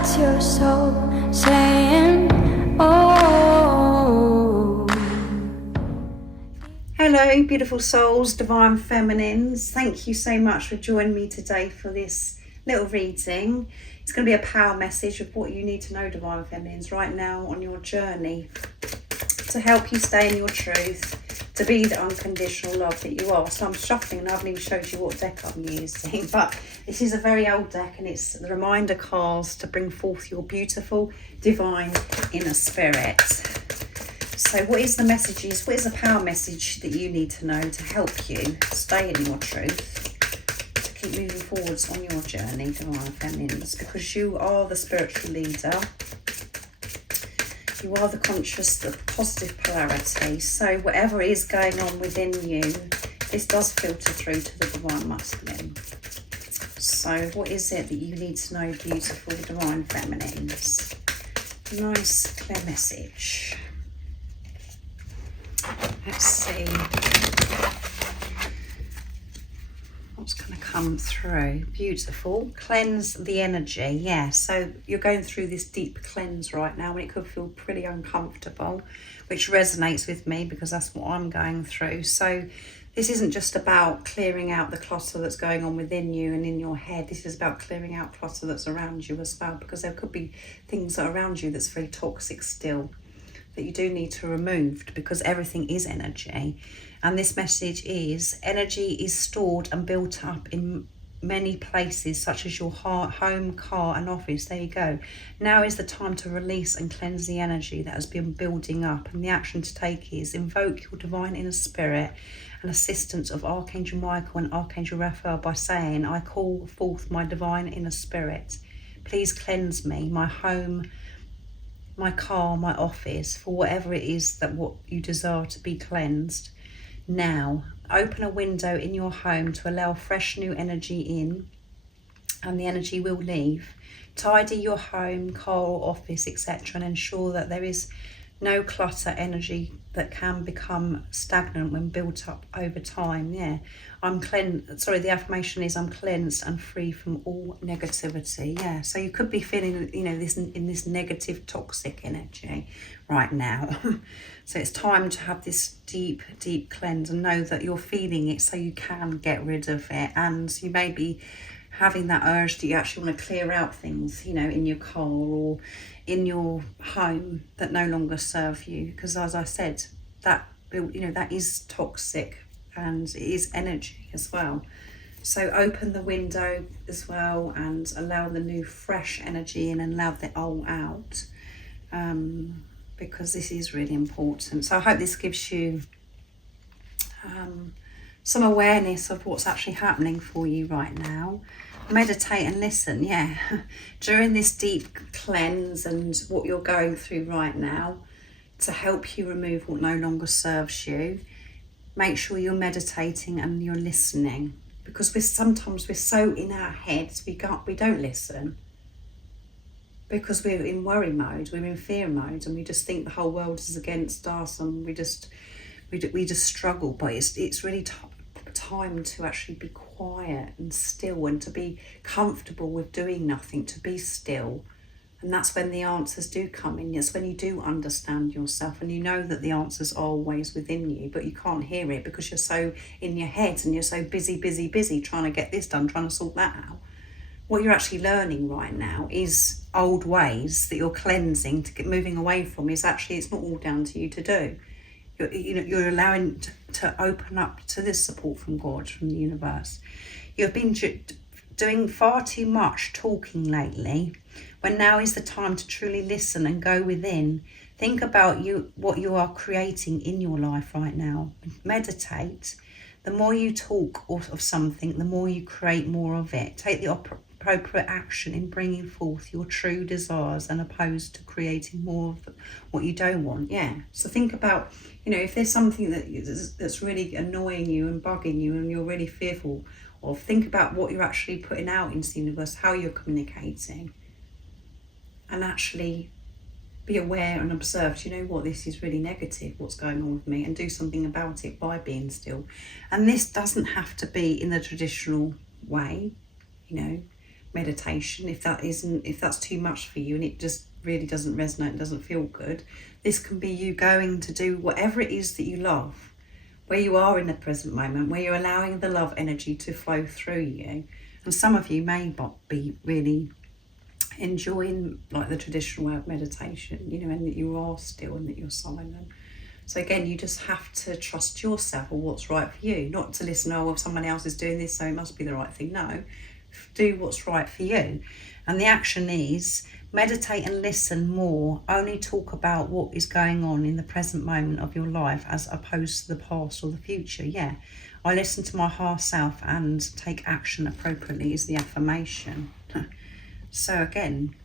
That's your soul saying, oh. Hello, beautiful souls, divine feminines. Thank you so much for joining me today for this little reading. It's going to be a power message of what you need to know, divine feminines, right now on your journey to help you stay in your truth, to be the unconditional love that you are. So I'm shuffling and I haven't even showed you what deck I'm using, but this is a very old deck and it's the reminder cards to bring forth your beautiful divine inner spirit. So what is the messages, what is the power message that you need to know to help you stay in your truth, to keep moving forwards on your journey, divine feminines, because you are the spiritual leader. You are the conscious, the positive polarity. So whatever is going on within you, this does filter through to the divine masculine. So what is it that you need to know, beautiful divine feminines? Nice, clear message. Let's see what's going to come through. Beautiful. Cleanse the energy. Yeah, so you're going through this deep cleanse right now and it could feel pretty uncomfortable, which resonates with me because that's what I'm going through. So this isn't just about clearing out the clutter that's going on within you and in your head. This is about clearing out clutter that's around you as well, because there could be things that are around you that's very toxic still, that you do need to remove, because everything is energy. And this message is energy is stored and built up in many places, such as your heart, home, car and office. There you go. Now is the time to release and cleanse the energy that has been building up, and the action to take is invoke your divine inner spirit and assistance of Archangel Michael and Archangel Raphael by saying, I call forth my divine inner spirit. Please cleanse me, my home, my car, my office, for whatever it is that what you desire to be cleansed. Now, open a window in your home to allow fresh new energy in, and the energy will leave. Tidy your home, car or office, etc., and ensure that there is no clutter energy that can become stagnant when built up over time. Yeah, the affirmation is I'm cleansed and free from all negativity. Yeah, so you could be feeling, this in this negative toxic energy right now. So it's time to have this deep cleanse and know that you're feeling it so you can get rid of it. And you may be having that urge that you actually want to clear out things, in your car or in your home that no longer serve you, because as I said, that is toxic and it is energy as well. So open the window as well and allow the new fresh energy in and allow the old out, because this is really important. So I hope this gives you some awareness of what's actually happening for you right now. Meditate and listen, yeah, during this deep cleanse and what you're going through right now, to help you remove what no longer serves you. Make sure you're meditating and you're listening, because sometimes we're so in our heads we don't listen, because we're in worry mode, we're in fear mode, and we just think the whole world is against us, and we just struggle. But it's really time to actually be quiet and still, and to be comfortable with doing nothing, to be still. And that's when the answers do come in. It's when you do understand yourself and you know that the answers are always within you, but you can't hear it because you're so in your head and you're so busy trying to get this done, trying to sort that out. What you're actually learning right now is old ways that you're cleansing, moving away from. It's not all down to you to do. You're allowing to open up to this support from God, from the universe. You've been doing far too much talking lately, when now is the time to truly listen and go within. Think about what you are creating in your life right now. Meditate. The more you talk of something, the more you create more of it. Take the appropriate action in bringing forth your true desires, and opposed to creating more of what you don't want. Yeah. So think about, if there's something that's really annoying you and bugging you and you're really fearful of, think about what you're actually putting out into the universe, how you're communicating, and actually be aware and observe, this is really negative, what's going on with me, and do something about it by being still. And this doesn't have to be in the traditional way, meditation. If that's too much for you and it just really doesn't resonate, doesn't feel good, this can be you going to do whatever it is that you love, where you are in the present moment, where you're allowing the love energy to flow through you. And some of you may not be really enjoying like the traditional way of meditation, you know, and that you are still and that you're silent. So again, you just have to trust yourself or what's right for you, not to listen, oh, well, someone else is doing this, so it must be the right thing. No, do what's right for you. And the action is meditate and listen more. Only talk about what is going on in the present moment of your life as opposed to the past or the future. Yeah, I listen to my higher self and take action appropriately is the affirmation. So again,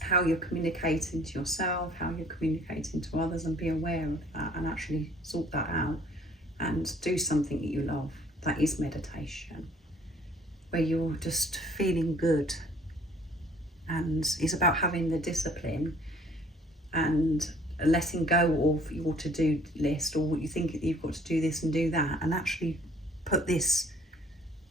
how you're communicating to yourself, how you're communicating to others, and be aware of that and actually sort that out and do something that you love. That is meditation, where you're just feeling good, and it's about having the discipline and letting go of your to-do list, or what you think that you've got to do this and do that, and actually put this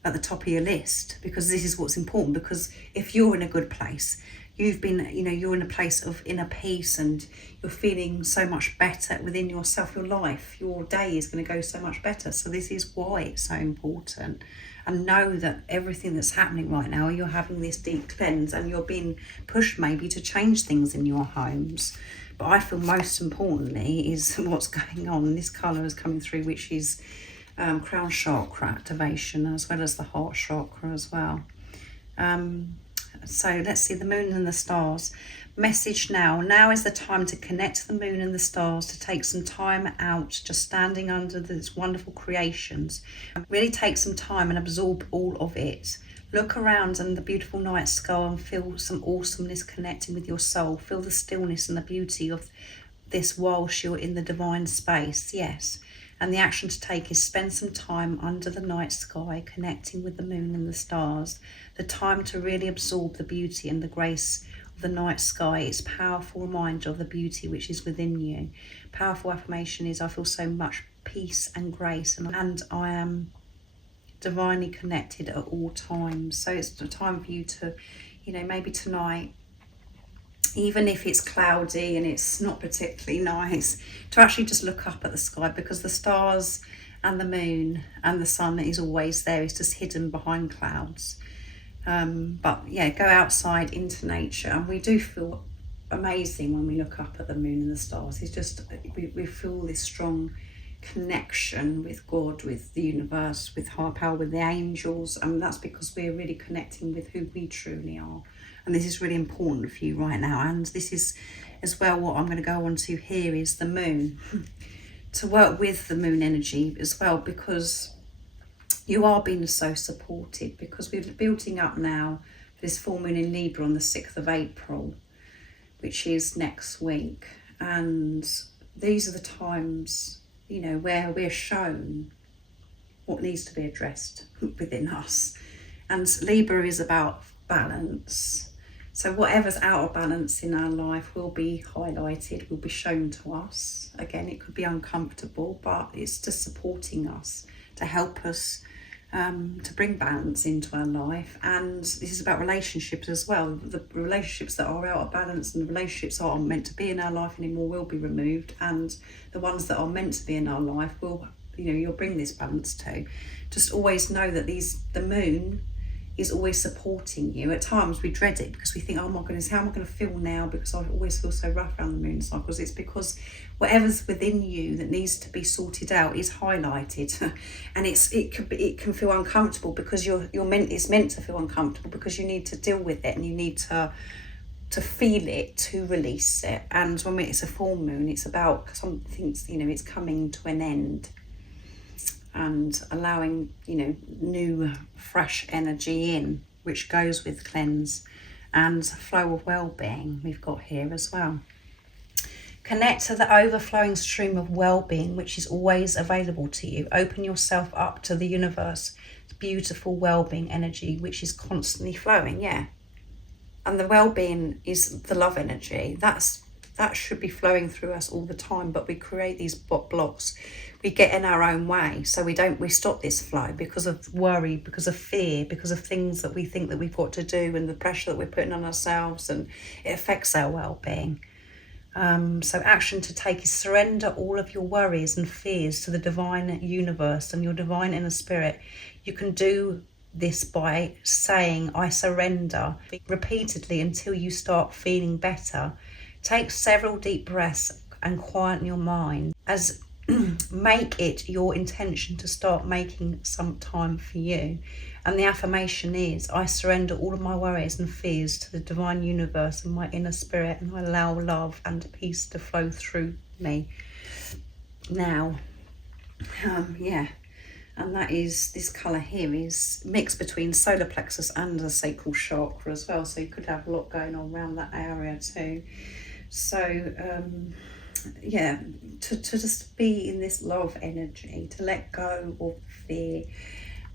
at the top of your list, because this is what's important. Because if you're in a good place, you've been, you know, you're in a place of inner peace and you're feeling so much better within yourself, your life, your day is going to go so much better. So this is why it's so important. And know that everything that's happening right now, you're having this deep cleanse and you're being pushed maybe to change things in your homes. But I feel most importantly is what's going on. This colour is coming through, which is crown chakra activation, as well as the heart chakra as well. So let's see, the moon and the stars. Message now. Now is the time to connect to the moon and the stars, to take some time out, just standing under these wonderful creations. Really take some time and absorb all of it. Look around in the beautiful night sky and feel some awesomeness connecting with your soul. Feel the stillness and the beauty of this whilst you're in the divine space. Yes. And the action to take is spend some time under the night sky, connecting with the moon and the stars. The time to really absorb the beauty and the grace of the night sky. It's a powerful reminder of the beauty which is within you. Powerful affirmation is, I feel so much peace and grace, and I am divinely connected at all times. So it's the time for you to, you know, maybe tonight, even if it's cloudy and it's not particularly nice, to actually just look up at the sky, because the stars and the moon and the sun is always there. It's just hidden behind clouds. But yeah, go outside into nature, and we do feel amazing when we look up at the moon and the stars. It's just, we feel this strong connection with God, with the universe, with higher power, with the angels, and that's because we're really connecting with who we truly are. And this is really important for you right now. And this is as well what I'm going to go on to here is the moon. To work with the moon energy as well, because you are being so supported, because we're building up now for this full moon in Libra on the 6th of April, which is next week. And these are the times, you know, where we're shown what needs to be addressed within us. And Libra is about balance. So whatever's out of balance in our life will be highlighted, will be shown to us. Again, it could be uncomfortable, but it's just supporting us to help us to bring balance into our life. And this is about relationships as well. The relationships that are out of balance and the relationships that aren't meant to be in our life anymore will be removed, and the ones that are meant to be in our life will, you know, you'll bring this balance to. Just always know that the moon is always supporting you. At times we dread it because we think, oh my goodness, how am I going to feel now, because I always feel so rough around the moon cycles. It's because whatever's within you that needs to be sorted out is highlighted. And it can feel uncomfortable, because it's meant to feel uncomfortable, because you need to deal with it and you need to feel it to release it. And when it's a full moon, it's about something, you know, it's coming to an end and allowing, you know, new fresh energy in, which goes with cleanse and flow of well-being we've got here as well. Connect to the overflowing stream of well-being which is always available to you. Open yourself up to the universe, beautiful well-being energy which is constantly flowing. Yeah, and the well-being is the love energy. That's that should be flowing through us all the time, but we create these blocks. We get in our own way, so we stop this flow because of worry, because of fear, because of things that we think that we've got to do, and the pressure that we're putting on ourselves, and it affects our well-being. So action to take is surrender all of your worries and fears to the divine universe and your divine inner spirit. You can do this by saying, I surrender, repeatedly until you start feeling better. Take several deep breaths and quieten your mind. As make it your intention to start making some time for you. And the affirmation is, I surrender all of my worries and fears to the divine universe and my inner spirit, and I allow love and peace to flow through me. Now, and that is, this colour here is mixed between solar plexus and the sacral chakra as well, so you could have a lot going on around that area too. So to just be in this love energy, to let go of fear,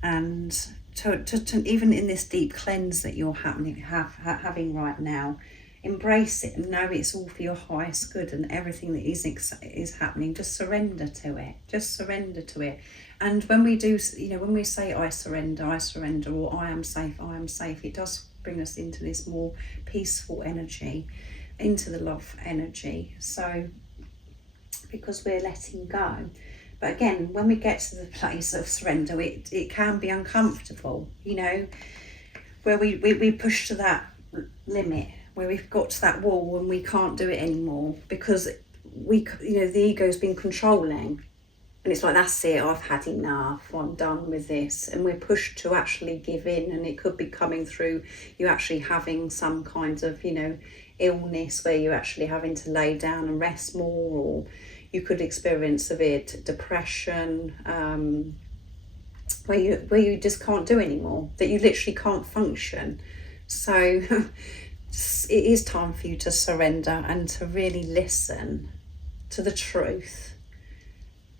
and to even in this deep cleanse that you're having right now, embrace it and know it's all for your highest good, and everything that is happening, just surrender to it. And when we do, when we say I surrender, or I am safe, it does bring us into this more peaceful energy, into the love energy. So because we're letting go. But again, when we get to the place of surrender, it can be uncomfortable, where we push to that limit, where we've got to that wall and we can't do it anymore because the ego's been controlling. And it's like, that's it, I've had enough, I'm done with this. And we're pushed to actually give in, and it could be coming through you actually having some kind of, illness where you're actually having to lay down and rest more, or you could experience severe depression, where you just can't do anymore, that you literally can't function. So it is time for you to surrender and to really listen to the truth.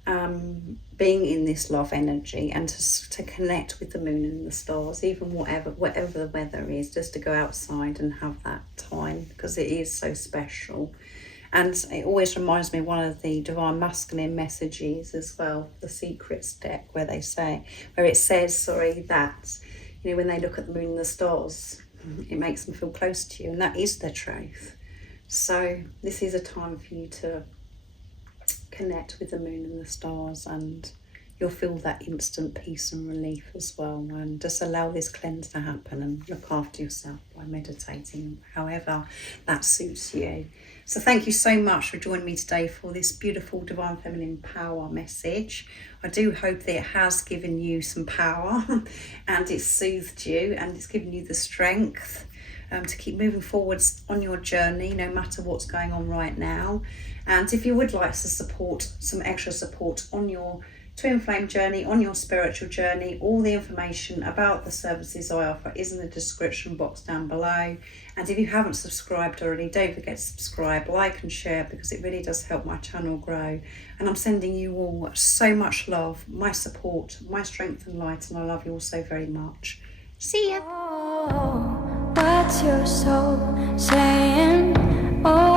Being in this love energy, and to connect with the moon and the stars, even whatever the weather is, just to go outside and have that time, because it is so special. And it always reminds me of one of the divine masculine messages as well, the Secrets deck, where it says that when they look at the moon and the stars, it makes them feel close to you, and that is the truth. So this is a time for you to connect with the moon and the stars, and you'll feel that instant peace and relief as well. And just allow this cleanse to happen, and look after yourself by meditating, however that suits you. So thank you so much for joining me today for this beautiful Divine Feminine Power message. I do hope that it has given you some power and it's soothed you, and it's given you the strength to keep moving forwards on your journey, no matter what's going on right now. And if you would like some extra support on your twin flame journey, on your spiritual journey, all the information about the services I offer is in the description box down below. And if you haven't subscribed already, don't forget to subscribe, like and share, because it really does help my channel grow. And I'm sending you all so much love, my support, my strength and light, and I love you all so very much. See ya. Oh, what's your soul saying? Oh,